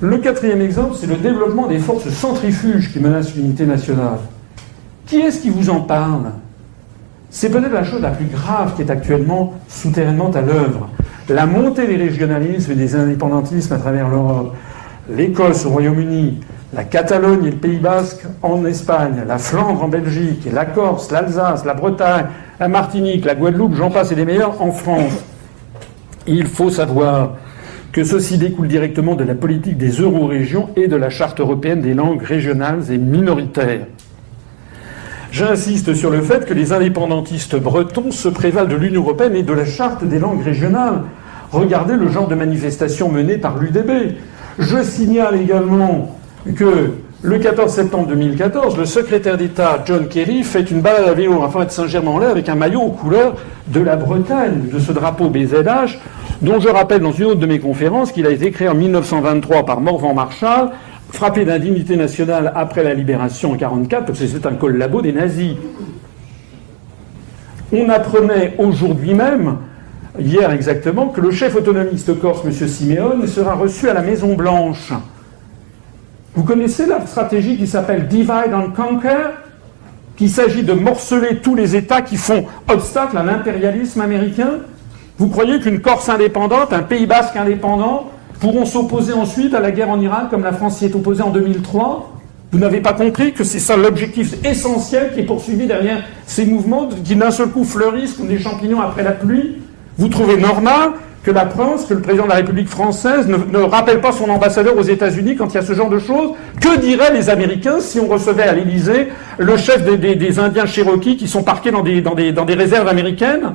Le quatrième exemple, c'est le développement des forces centrifuges qui menacent l'unité nationale. Qui est-ce qui vous en parle? C'est peut-être la chose la plus grave qui est actuellement souterrainement à l'œuvre. La montée des régionalismes et des indépendantismes à travers l'Europe. L'Écosse au Royaume-Uni, la Catalogne et le Pays Basque en Espagne, la Flandre en Belgique, et la Corse, l'Alsace, la Bretagne, la Martinique, la Guadeloupe, j'en passe et des meilleurs, en France. Il faut savoir que ceci découle directement de la politique des euro-régions et de la Charte européenne des langues régionales et minoritaires. J'insiste sur le fait que les indépendantistes bretons se prévalent de l'Union européenne et de la Charte des langues régionales. Regardez le genre de manifestation menée par l'UDB. Je signale également que le 14 septembre 2014, le secrétaire d'État John Kerry fait une balade à vélo à Saint-Germain-en-Laye avec un maillot aux couleurs de la Bretagne, de ce drapeau BZH, dont je rappelle dans une autre de mes conférences qu'il a été créé en 1923 par Morvan Marshall, frappé d'indignité nationale après la libération en 1944, parce que c'est un collabo des nazis. On apprenait aujourd'hui même, hier exactement, que le chef autonomiste corse, M. Simeone, sera reçu à la Maison-Blanche. Vous connaissez la stratégie qui s'appelle Divide and Conquer, qu'il s'agit de morceler tous les États qui font obstacle à l'impérialisme américain? Vous croyez qu'une Corse indépendante, un Pays basque indépendant, pourront s'opposer ensuite à la guerre en Irak comme la France s'y est opposée en 2003? Vous n'avez pas compris que c'est ça l'objectif essentiel qui est poursuivi derrière ces mouvements qui d'un seul coup fleurissent comme des champignons après la pluie? Vous trouvez normal que la France, que le président de la République française ne rappelle pas son ambassadeur aux États-Unis quand il y a ce genre de choses? Que diraient les Américains si on recevait à l'Élysée le chef des Indiens Cherokees qui sont parqués dans des réserves américaines?